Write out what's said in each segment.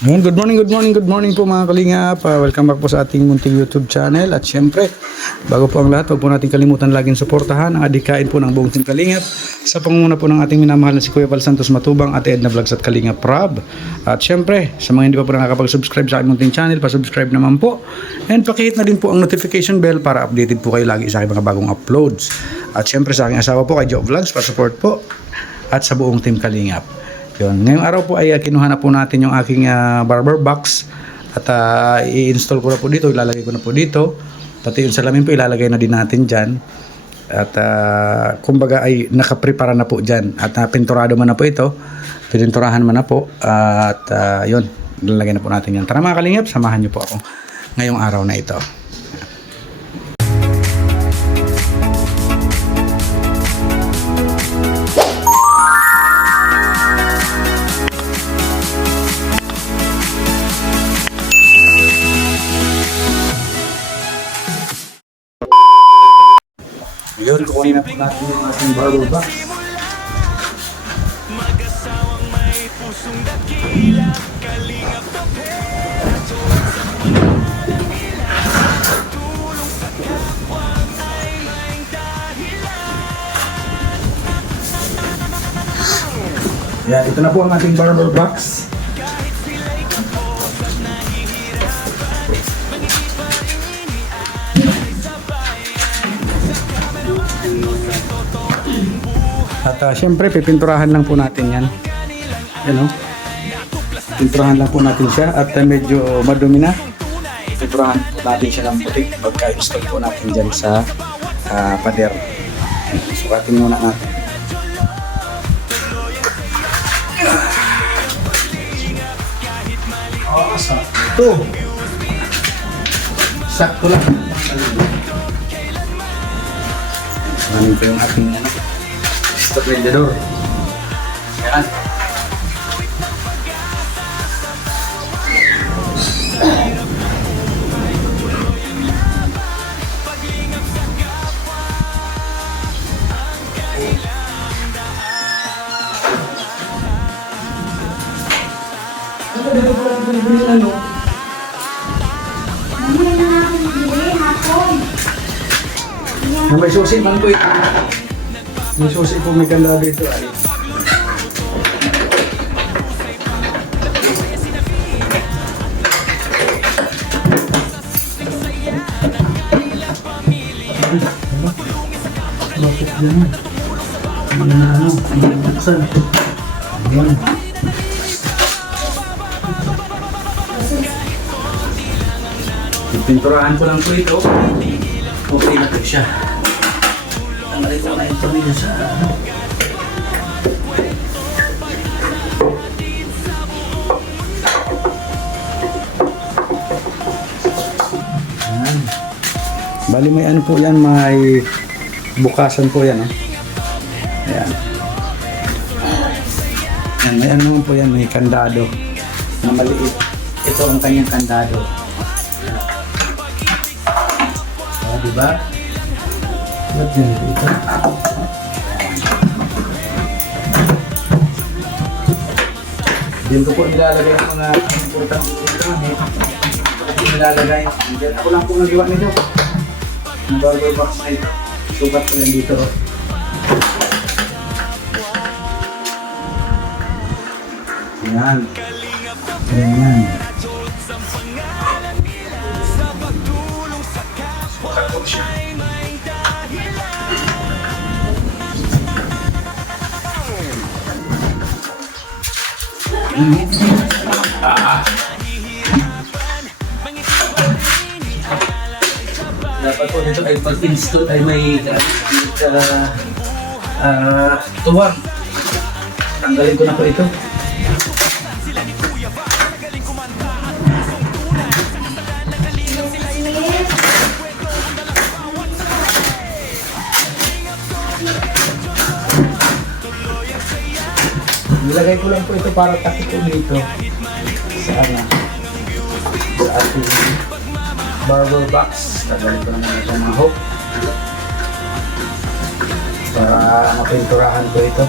Ayun, good morning po mga kalingap. Welcome back po sa ating munting YouTube channel. At syempre, bago po ang lahat, huwag po natin kalimutan laging suportahan ang adikain po ng buong team Kalingap sa pangunguna po ng ating minamahal na si Kuya Val Santos Matubang at Edna Vlogs at Kalingap Rob. At syempre, sa mga hindi pa po nakakapag-subscribe sa aking munting channel, pa-subscribe naman po. And pakihit na din po ang notification bell para updated po kayo lagi sa aking mga bagong uploads. At syempre sa aking asawa po kay Joe Vlogs, pa-support po. At sa buong team Kalingap. Yun. Ngayong araw po ay kinuha na po natin yung aking barber box at i-install ko na po dito, ilalagay ko na po dito, pati yung salamin po ilalagay na din natin dyan at kumbaga ay nakaprepara na po dyan at pinturado man na po ito, pininturahan man na po at yun, ilalagay na po natin yan. Tara mga kalingap, samahan nyo po ako ngayong araw na ito. Yun, kukunin na po natin yung ating barber box. Yan, ito na po ang ating barber box. At syempre pipinturahan lang po natin yan. Yan o. Pinturahan lang po natin siya at medyo madumi na. Pinturahan po natin siya ng puti pagka-install po natin dyan sa pader. Sukatin muna natin. Sakto. Sakto lang. Maraming po yung ating stabilizador. Yan. May susi man po ito. May susi po, may ganda dito ay. Bakit yan? Buksan. Ayan. Pinturahan ko lang po ito. Okay na po siya. Tanggalin ko na ito dito sa Ayan. Bali may ano po yan, may bukasan po yan. Ayan. Ayan, may ano po yan, may kandado na maliit. Ito ang kanyang kandado. Diba? Ba't yan dito? Diyan ko po nilalagay ang mga importante dito. Nilalagay. Diyan ako lang po nagawa nito. Ang barber box na ito. Sukat ko yan dito. Yan. Yan. Dapat po dito ay pag-install ay may tuwag. Tanggalin ko na po ito. Nilagay ko lang po ito para takip po dito sa ating barber box. Tagalin ko naman ito mga hook para mapinturahan ko ito.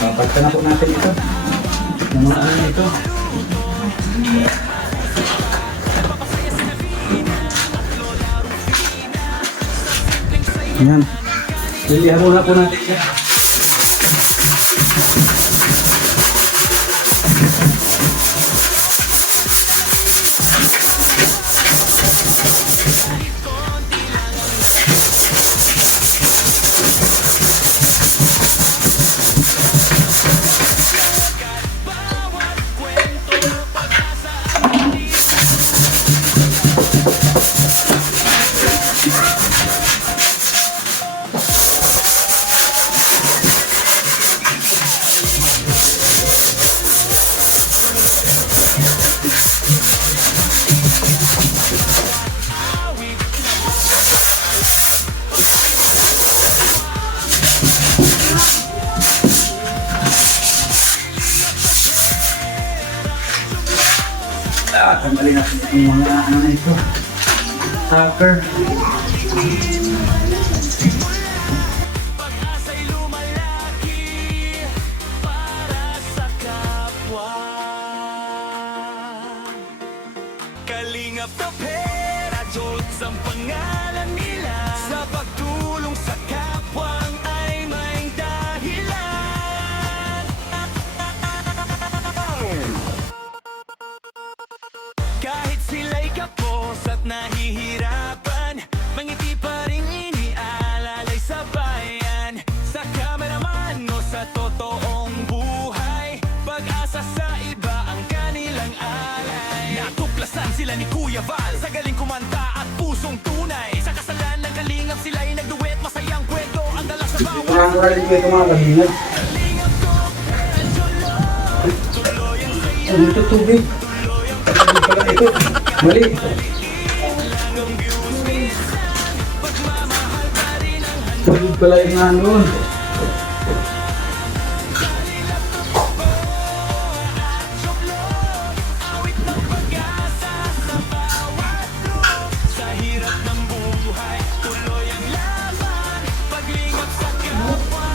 Papagtan na po natin ito. Yung mga ano ito. Yan. Lilihan muna po natin siya. Tanggalin natin yung mga ano na ito. Hacker. Pag-asa'y lumalaki para sa kapwa. Kalingap na pera, Diyos ang pangalan nila. Sa pagtulong sa kapwang ay may dahilan. Kahit sila'y kapos at nahihirapan, mangiti pa rin inialalay sa bayan. Sa kameraman o sa totoong buhay, pag-asa sa iba ang kanilang alay. Natuklasan sila ni Kuya Val sa galing kumanta at pusong tunay. Sa kasalan ng kalingap sila'y nagduet, masayang kwento ang dala sa bawat. Ito ito mga kalingap. Kalingap ko, Anjolo, tuloy ang saya. Ano ito tubig? Pala ito. Mali. Tubig pala yung ano. Sa hirap ng buhay, tuloy ang laban. Paglingap sa kapwa.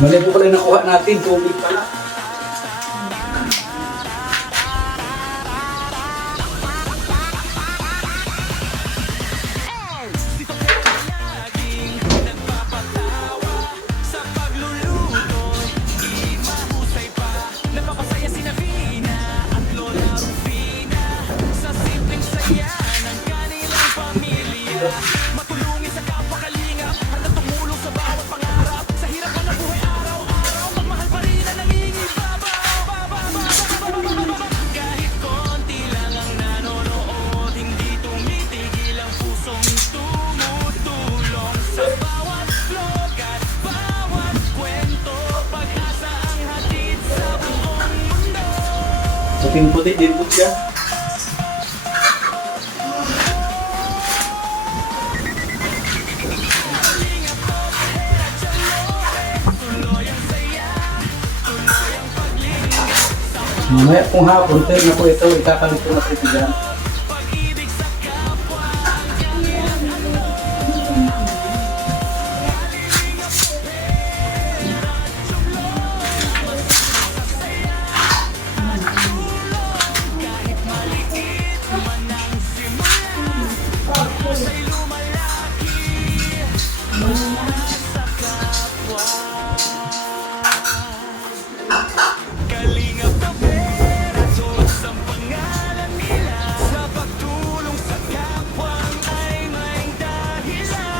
Mali po pala yung nakuha natin. Tubig pala. Dito kayo laging nagpapatawa. Sa pagluluto, di mahusay pa. Napapasaya si Navina at Lola Rufina. Sa simpleng saya ng kanilang pamilya. Matulungin sa kapwa kalingap, handa tumulong sa bawat pangarap. Sa hirap pa ng buhay araw-araw, magmahal pa rin ang nangingibabaw. Kahit konti lang ang nanonood, hindi tumitigil ang pusong tumutulong. Sa bawat vlog at bawat kwento, pag-asa ang hatid sa buong mundo. Puting-puti din po siya. Tuloy ang saya, tuloy ang paglingap. Mamaya kung hapon, tayo na po ito. Ikakalit ko na po ito dyan. Pag-ibig sa kapwa. Kahit maliit man ang simula, pag-asa'y lumalaki para sa kapwa. Kalingap na pera, Diyos ang pangalan nila. Sa pagtulong sa kapwang ay may dahilan.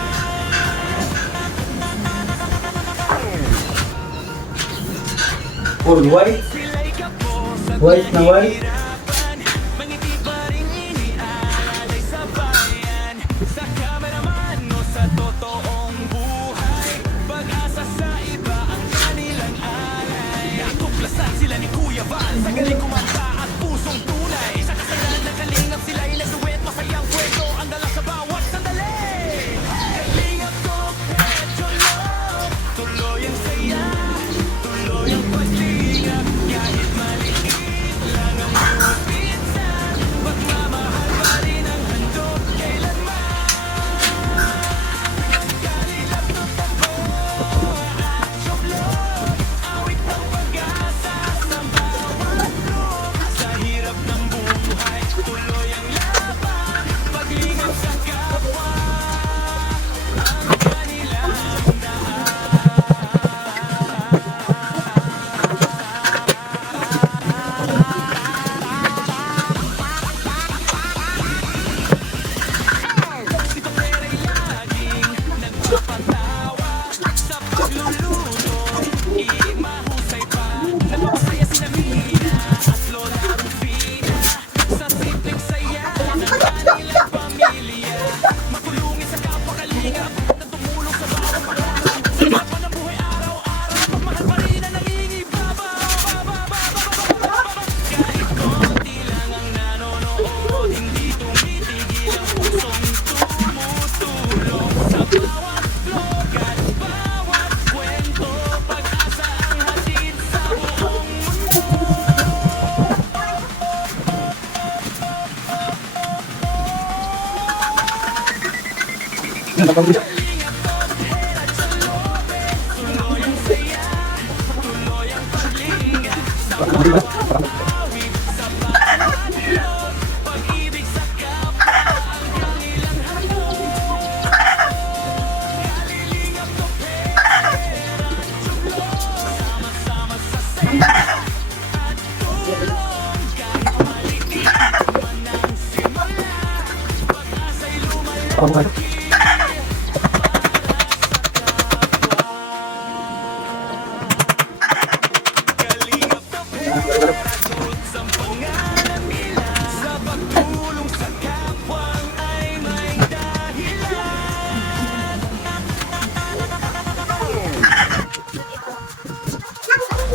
All white. Sila'y kapos at White na white. nahihirapan, mangiti pa rin inialalay sa bayan. Sa kameraman o sa totoong buhay, pag-asa sa iba ang kanilang alay. Natuklasan sila ni Kuya Val sa galing kumanta at pusong tunay. Sa kasalan ng kalingap sila'y nagduet, masayang kwento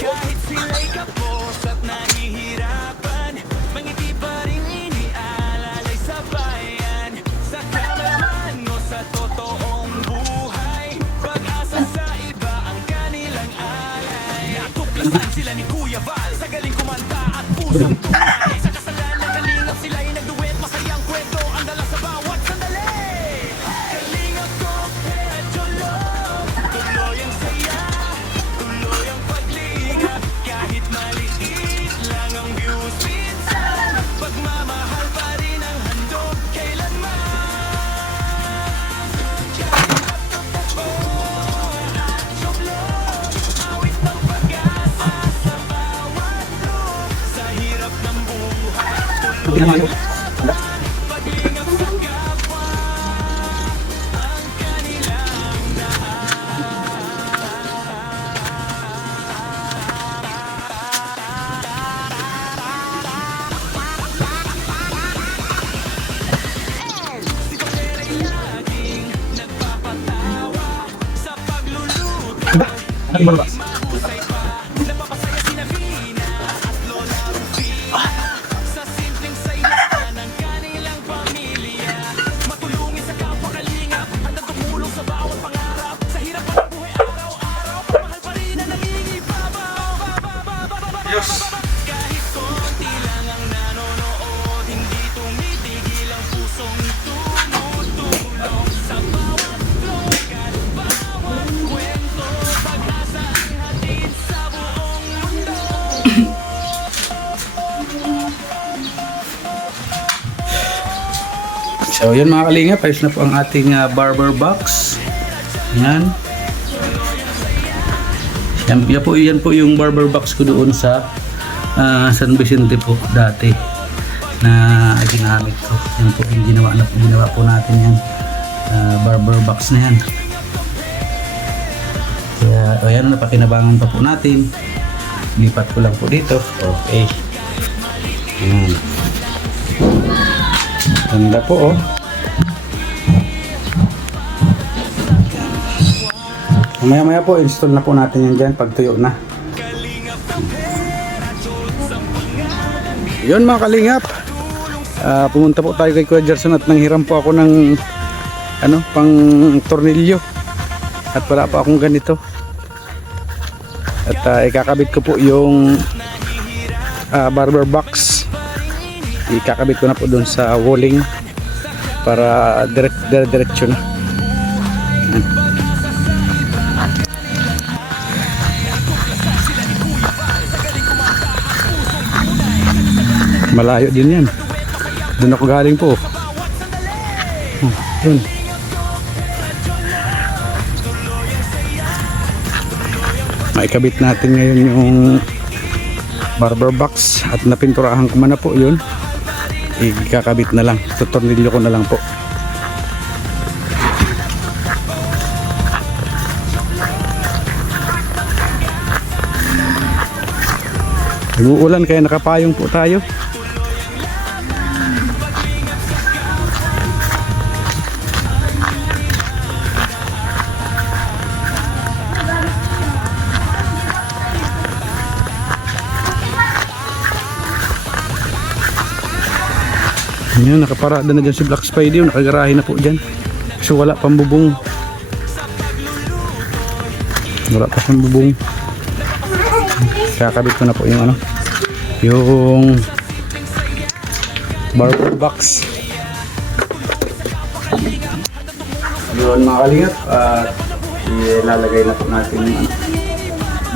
Kahit sila'y kapos at nahihirapan, mangiti pa rin iniaalalay sa bayan. Sa kamalaman mo sa totoong buhay, pag-asa sa iba ang kanilang alay. Natuklasan sila ni Kuya Val sa galing kumanta at pusong tunay. Sa kasalan ng kalingap sila'y nagduet, masayang kwento ang dala sa bawat sandali. Kalingap ko, medyo low, tuloy ang saya, tuloy ang paglingap. Kahit maliit lang ang views minsan, pagmamahal pa rin ang handog kailanman. Kalingap ko po, at joblo, awit ng pag-asa sa bawat loob. Sa hirap ng buhay, tuloy paglingap sa kapwa, ang kanilang Si Tolera'y laging nagpapatawa sa pagluluto. Mahusay pa, napapasaya sina Vina at Lola Rufina sa simpleng saya ng kanilang pamilya. Matulungin sa kapwa kalingap, handang tumulong sa bawat pangarap. Sa hirap ng buhay araw-araw, mahal pa rin ang nangingibabaw. Kahit konti lang ang nanonood, hindi tumitigil ang pusong tumutulong. Sa bawat vlog at bawat kwento, pag-asa ang hatid sa buong mundo. So yun mga kalingap, ayos na po ang ating barber box. Yan. Yan po yung barber box ko doon sa San Vicente po dati na ginamit ko. Yan po yung ginawa po natin yan. Barber box na yan. Kaya ayan, napakinabangan pa po natin. Lipat ko lang po dito. Okay. Yan. Ganda po oh. Maya po install na po natin yan dyan pag tuyo na. Yun mga kalingap, pumunta po tayo kay Kuya Gerson at nanghiram po ako ng pang tornilyo at wala pa akong ganito at ikakabit ko po yung barber box. Ikakabit ko na po doon sa walling para diretso na. Malayo din yan. Doon ako galing po. Doon. Maikabit natin ngayon yung barber box at napinturahan ko man na po yun. Ikakabit na lang. Tutornilyo ko na lang po. Nag-uulan kaya nakapayong po tayo. Yan, nakaparada na dyan si Black Spidey. Nakagarahe na po dyan. Kasi wala pang bubong. Wala pa pang bubong. Kakabit ko na po yung yung barber box. Yun mga kalingap, ilalagay na po natin yung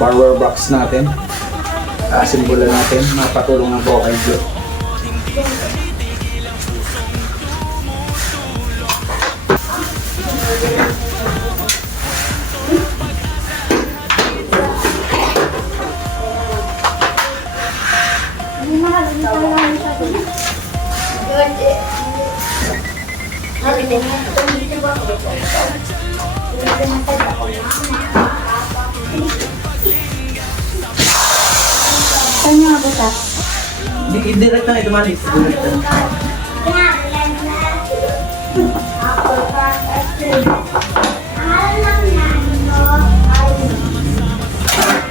barber box natin. Simbolan natin, mapatulong na po kay Diyo. Saan nga butas? Direct na ito, Malik. Direct na.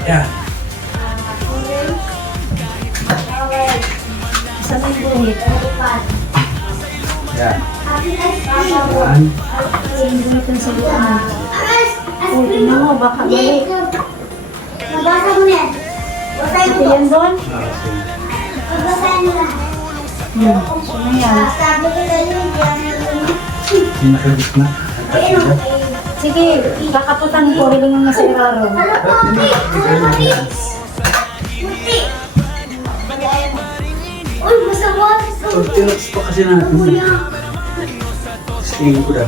Yeah. Sa may buhit. Yan. Yung buhit yung sa buwan. Uy, tingnan mo, baka balik. Nabasa mo na yan. Basahin Ito mo. yan doon? Basahin mo na. So na yan. Sabi ko na yun, diyan na yun. Yung nakagit na. Ayun, ayun. Sige, kakaputan ko, hiling mo sa iraro. Ano po, Ate? Ano po, Ate? Puti. Uy, masama. Tinoks pa kasi natin. Kuya. Tingin ko na.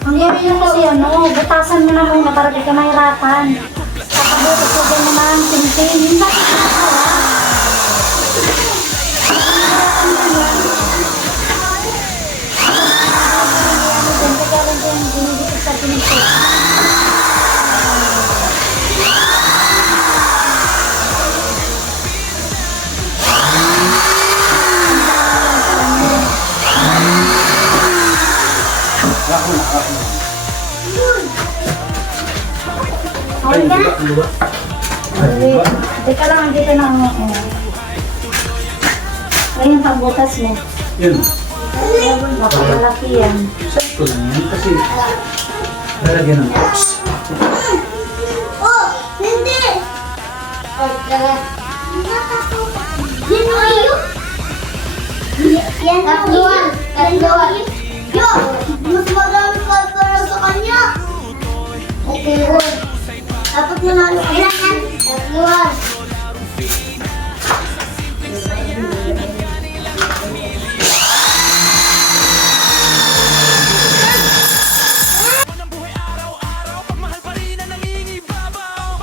Ang gawin mo kasi ano, butasan mo na muna para di ka mahirapan. Kakabutas ko din naman, tintin. Yung bakit nakakawa? Sa tintin. Okay ka? Wait. Teka lang, dito na ako. Ayun, pagbutas mo. Yun. Baka malaki yan. Sakto lang yan kasi lalagyan ng box. Oh, hindi. Oh, tara. Yan o yun. Yan tatluan. Tatluan. Yo, mas madami ka para sa kanya. Okay, good. Dapat manalo ka yan. Tatluan. ng buhay araw-araw, pagmahal pa rin ang nangingibabaw.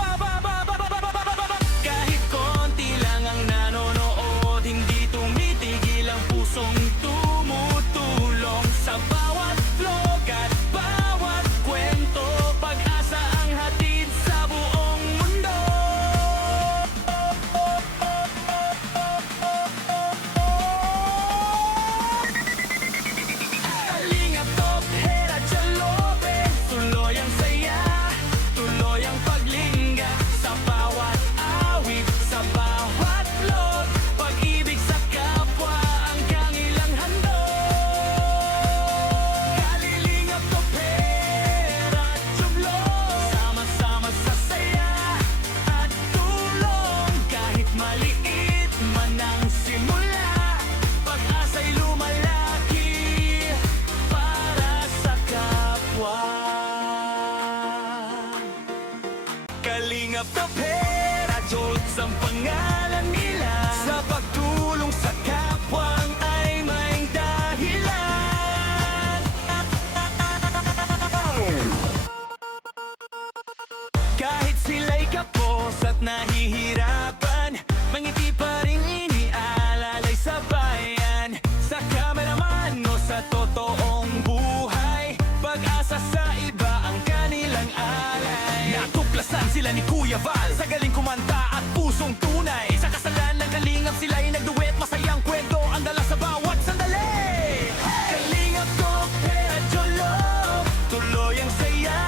Kahit konti lang ang nanonood, hindi tumitigil ang pusong tumutulong. Sa bawat vlog at bawat kwento, pag-asa ang hatid sa buong mundo. Kalingap Top, Hera, Jalobe, tuloy ang saya, tuloy ang paglingga. Sa bawat awit, sa bawat vlog, pag-ibig sa kapwa ang kanilang handog. Kalingap Top, Hera, Jalobe, sama-sama sa saya at tulong. Kahit maliit man ang simula, pag-asa'y lumalaki para sa kapwa. Kalingap Top, Hera, Jolts ang pangalan nila. Sa pagtulong sa kapwang ay may dahilan. Kahit sila'y kapos at nahihirapan, mangiti pa rin inialalay sa bayan. Sa kameraman o sa totoong buhay, pag-asa sa iba ang kanilang alay. Natuklasan sila ni Kuya Val sa galing kumanta at pusong tunay. Sa kasalan ng kalingap sila'y nagduet, masayang kwento ang dala sa bawat sandali. Kalingap Top, Hera, Jolof, tuloy ang saya,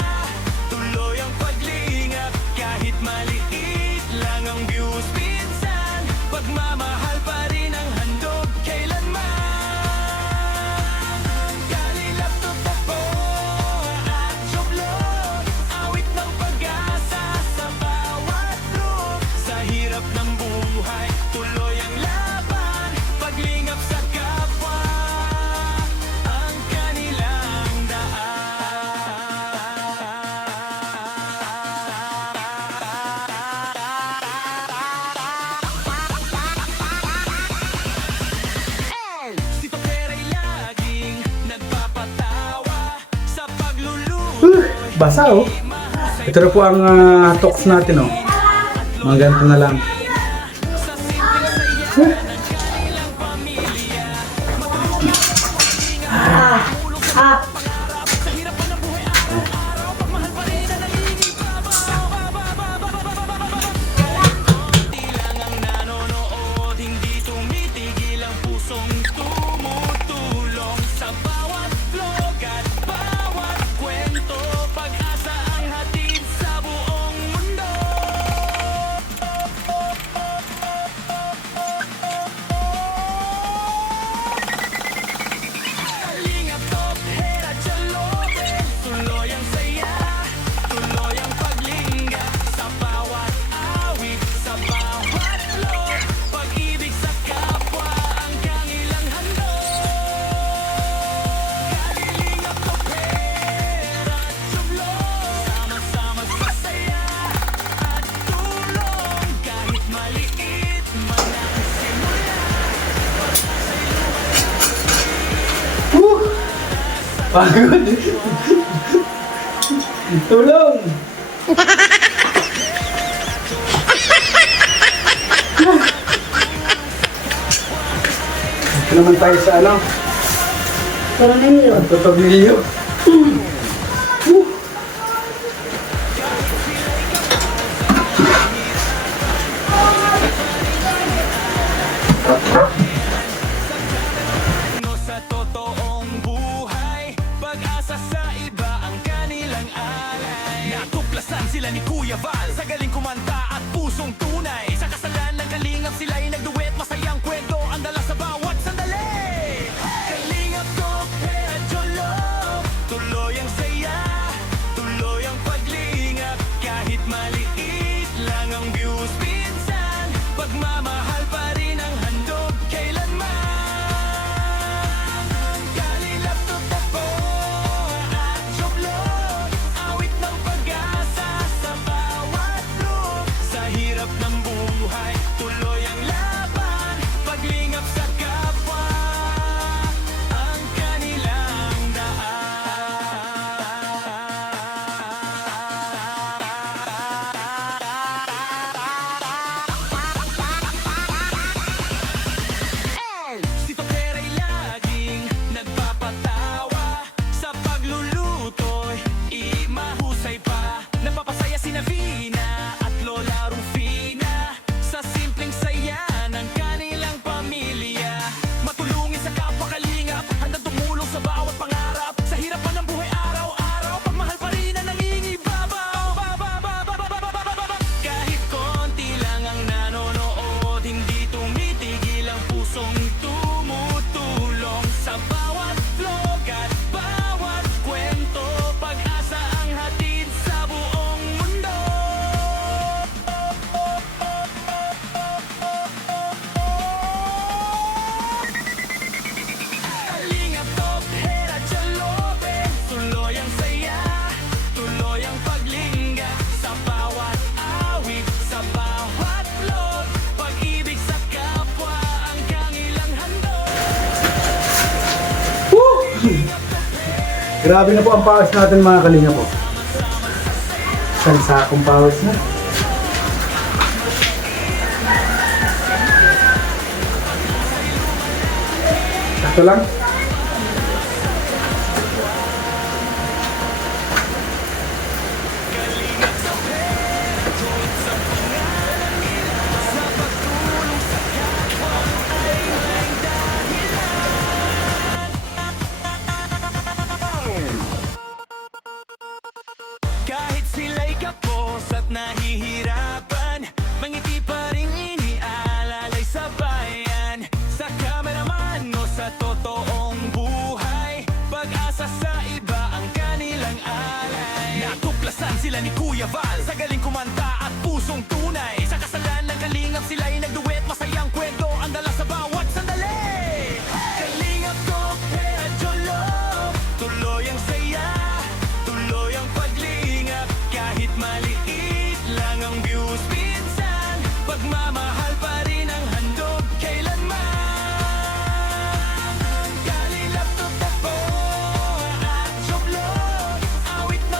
tuloy ang paglingap. Kahit maliit lang ang views minsan, pagmamahal pa rin ang handog kailanman. Kalingap Top, at Jolof, awit ng pag-asa sa bawat group. Sa hirap ng buhay, tuloy ang Basa oh. Ito na po ang talks natin oh. Mga ganito na lang. Hindi tumitigil ang pusong tumutulong sa bawat vlog at bawat kwento. Pag-asa ang hatid sa buong mundo. Kalingap Top, Hera, Jalobe, tuloy ang saya, tuloy ang paglingga sa bawat awit, sa bawat vlog. Pag-ibig sa kapwa ang kanilang handog. Kalingap Top, Hera, Jalobe, sama-sama sa saya at tulong. Kahit maliit man ang simula. Pagod. Tulong. Ito naman tayo sa ano? Tornilyo. Pagpapagliliyo. No sa totoong buhay, pag-asa sa iba ang kanilang alay. Natuklasan sila ni Kuya Val sa galing kumanta at pusong tunay. Sa kasalan ng kalingap sila'y nagduet, masayang kwento ang dala sa bawat sandali. Kalingap ko, Hera, Jolo, tuloy ang saya, tuloy ang paglingap. Kahit maliit lang ang views minsan, pagmamahal pa rin ang handog kailanman. Kalingap to po at joblog, awit ng pag-asa sa bawat room. Sa hirap ng buhay, tuloy ang laban, paglingap sa kapwa ang kanilang daan. Si Tokera'y laging nagpapatawa sa pagluluto'y mahusay pa. Napapasaya si Navina at Lola Rufina sa simpleng saya ng kanilang pamilya. Matulungin sa kapwa kalingap, handang tumulong sa bawat pangarap. Sa hirapan ng buhay araw-araw, pagmahal pa rin ang nangingibabaw. Kahit konti lang ang nanonood, hindi tumitigil ang pusong tumutulong sa bawat vlog at bawat kwento. Pag-asa ang hatid sa buong mundo. Kalingap Top, Hera, Jalobe, tuloy ang saya, tuloy ang paglingga sa bawat awit, sa bawat vlog. Pag-ibig sa kapwa ang kanilang handog. Grabe na po ang pawis natin mga kalinga po. Isang sakong pawis na. Ito lang. Kahit sila'y kapos at nahihirapan, mangiti pa rin inialalay sa bayan. Sa kameraman o sa totoong buhay, pag-asa sa iba ang kanilang alay. Natuklasan sila ni Kuya Val sa galing kumanta at pusong tunay. Sa kasalan ng kalingap sila'y nagduet, masayang kwento ang dala sa bawat sandali. Kalingap ko, Hera, Jolo, tuloy ang saya, tuloy ang paglingap. Kahit maliit lang ang views minsan, pagmamahal pa rin ang handog kailanman. Kalingap to po at joblog, awit ng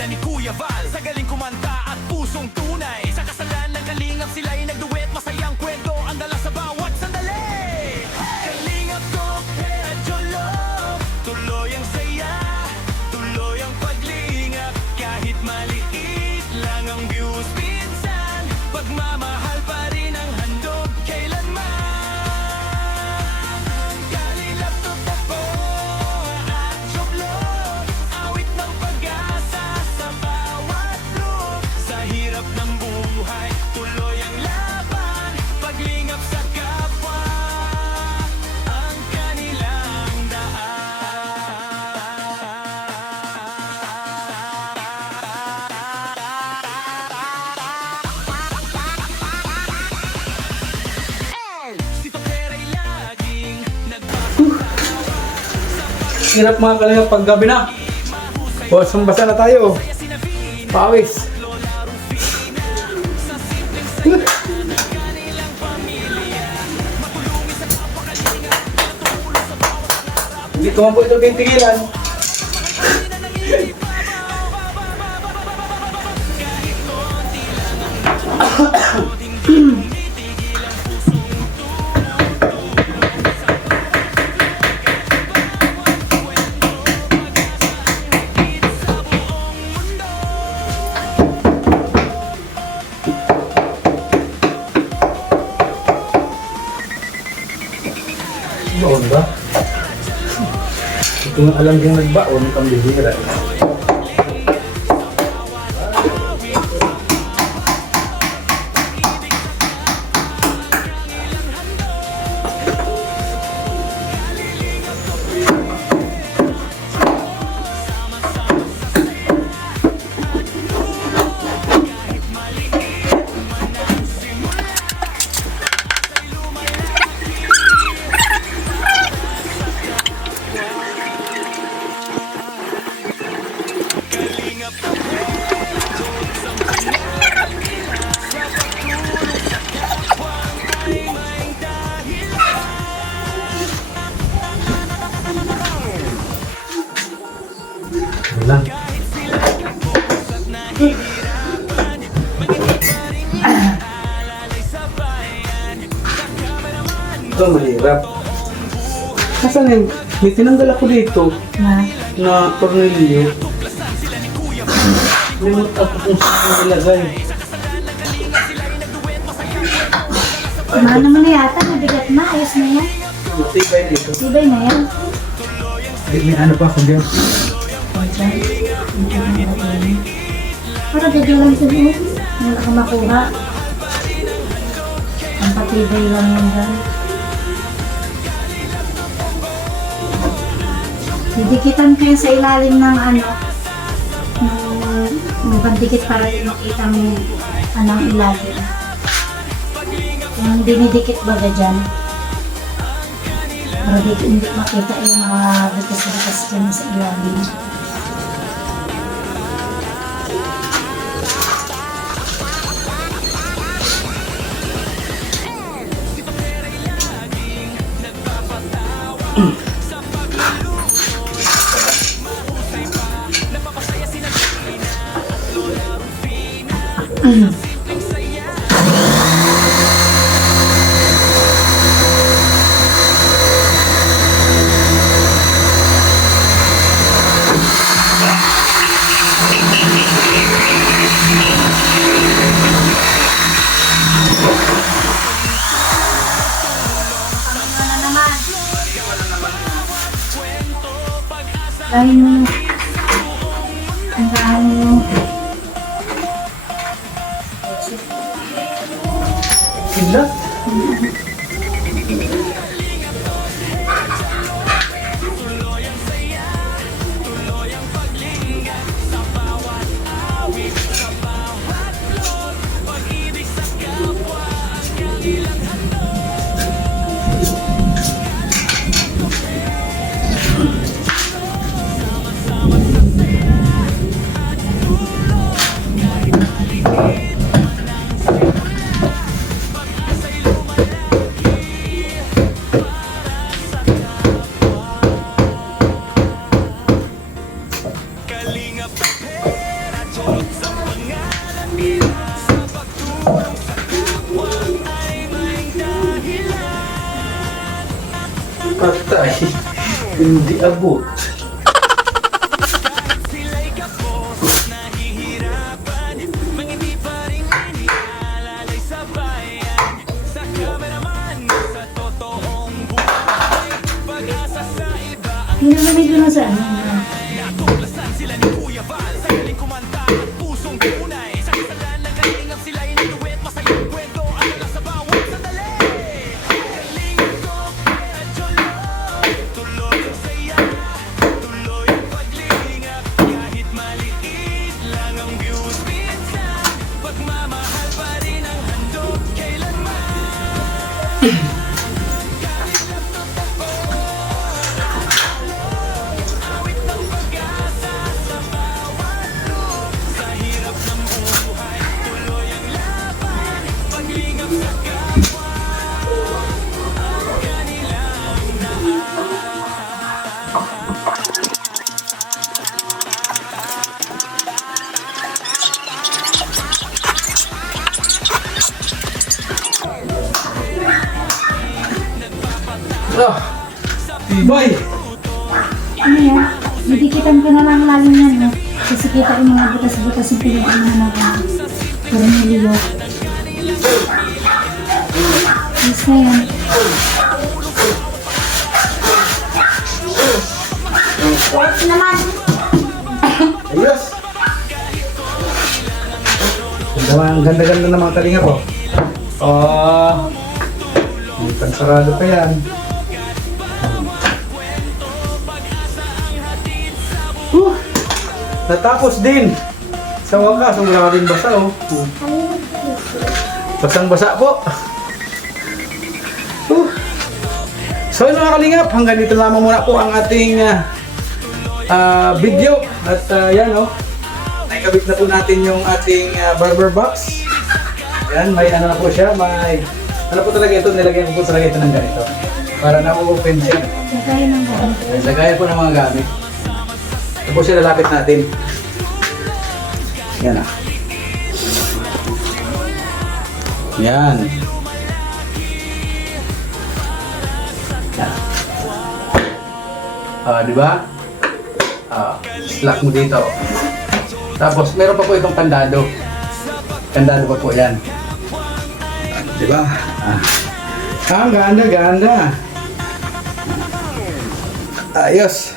sila ni Kuya Val. Sa galing kumanta at pusong tunay, sa kasalan ng Kalingap sila'y nagduet. Masayang kwento ang dala sa bawat sandali. Kalingap ko, medyo low, tuloy ang saya, tuloy ang paglingap. Kahit maliit lang ang views, minsan pagmamahal pa rin ang handog kailanman. Kalingap to po at joklog, awit ng pag-asa sa bawat look. Sa hirap ng buhay, tuloy ang laban, paglingap sa kapwa, ang kanilang daan. Si Tokera'y laging Hirap mga kalingap pag gabi na. Basang-basa na tayo. Pawis. Hindi ko man po ito tintigilan. Baon ba? Ito nga alam kong nagbaon, kang bihira. Wala. Ito mahirap. Nasaan yung may tinanggal ako dito na tornilyo. Limot ako kung saan nilagay. Mahal naman na yata, mabigat na, ayos na yan. Matibay na ito. Sibay na yan. May ano pa akong dyan. Para gagalang ko mo, wala ka makuha. Ang patibay lang yan dyan. Didikitan ko yun sa ilalim ng ano, ng pandikit para makita mo anong ilalim. Yung dinidikit baga dyan. Para hindi makita yung mga butas-butas dyan sa ilalim. Dahil mo, ang dahil mo. Sila? Patay. Hindi abot. Hindi naman ito na sa ano. Ah, tibay. Ano yan? Didikitan ko na lang lalo yan, no? Kasi kita yung mga butas-butas yung pinag-ano na Cornelio. Yes na yan. Wait naman. Ayos. Ang ganda-ganda ng mga talinga po. Oh. May pansarado pa yan. Natapos din. Sa wakas, wala ka din basa oh. Basang-basa po. So yun mga kalingap, hanggang dito lamang muna po ang ating video. At yan oh, naikabit na po natin yung ating barber box. Yan, may ano na po siya, may ano po talaga ito, nilagyan ko po talaga ito ng ganito. Para na-open siya. Lagay ng gamit. Lagayan po ng mga gamit. Ito po siya lalapit natin. Yan ah. Yan. Yan. Di ba? Slack mo dito. Tapos meron pa po itong kandado. Kandado pa po yan. Di ba? Ganda, ganda. Ayos.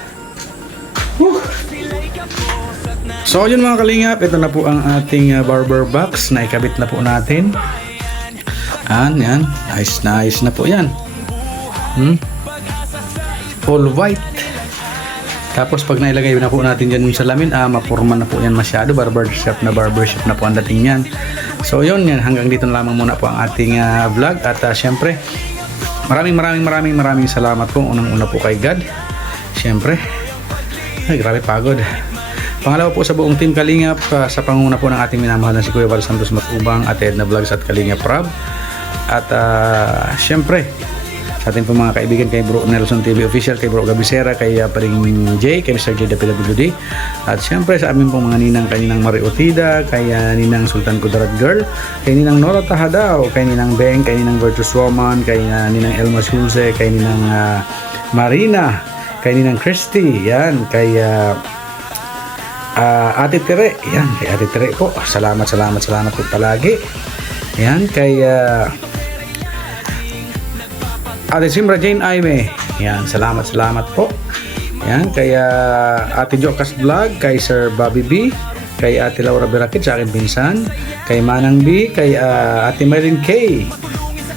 So yun mga kalingap, ito na po ang ating barber box na ikabit na po natin. Yan, nice na po yan. All white. Tapos pag nailagay na po natin dyan yung salamin, mapurma na po yan masyado. Barbershop na po ang dating yan. So yun, hanggang dito na lamang muna po ang ating vlog. At syempre, maraming salamat po. Unang-una po kay God. Syempre, ay grabe pagod. Pangalawa po sa buong Team Kalingap, sa panguna po ng ating minamahal na si Kuya Val Santos Matubang at Edna Vlogs at Kalingap Rob. At syempre, sa ating po mga kaibigan kay Bro Nelson TV Official, kay Bro Gabisera, kay Paring J, kay Mr. J PWD. At syempre sa amin pong mga ninang, kay Ninang Marie Otida, kay Ninang Sultan Kudarat Girl, kay Ninang Nora Tahadaw, kay Ninang Beng, kay Ninang Virtuous Woman, kay Ninang Elma Sulce, kay Ninang Marina, kay Ninang Christy, yan, kay Ate Tere, yan, kay Ate Tere po. Salamat po palagi. Yan, kay Ate Simra Jane Aime. Yan, salamat po. Yan, kay Ate Jokas Vlog, kay Sir Bobby B, kay Ate Laura Berakit, sa akin pinsan, kay Manang B, kay Ate Maylin K,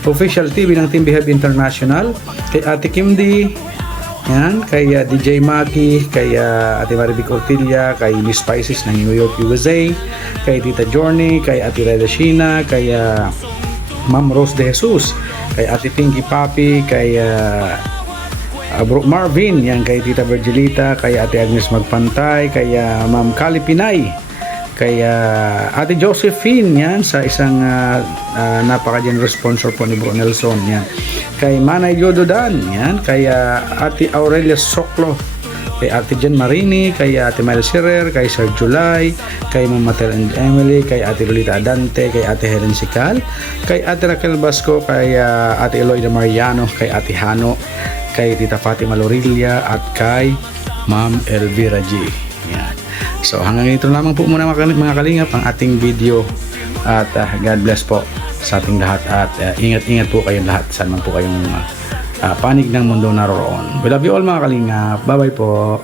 Official TV ng Team Behave International, kay Ate Kim D, yan, kay DJ Maki, kay Ate Marivic Ortilla, kay Miss Spices ng New York, USA, kay Tita Journey, kay Ate Reda Sheena, kay Ma'am Rose de Jesus, kay Ate Pinky Papi, kay Bro Marvin, yan, kay Tita Virgilita, kay Ate Agnes Magpantay, kay Ma'am Kali Pinay, kay Ate Josephine, yan, sa isang napaka-generous sponsor po ni Bro Nelson, yan, kay Manay Yododan, yan, kay Ate Aurelia Soklo, kay Ate Jen Marini, kay Ate Mel Sirer, kay Sir July, kay Ma'am Matel and Emily, kay Ate Lolita Adante, kay Ate Helen Sikal, kay Ate Raquel Basco, kay Ate Eloida Mariano, kay Ate Hano, kay Tita Fatima Lorilla at kay Ma'am Elvira G. Yan. So hanggang ito lamang po muna mga kalingap ang ating video at God bless po sa ating lahat at ingat-ingat po kayong lahat saan man po kayong panig ng mundo naroon. We love you all mga kalingap. Bye bye po.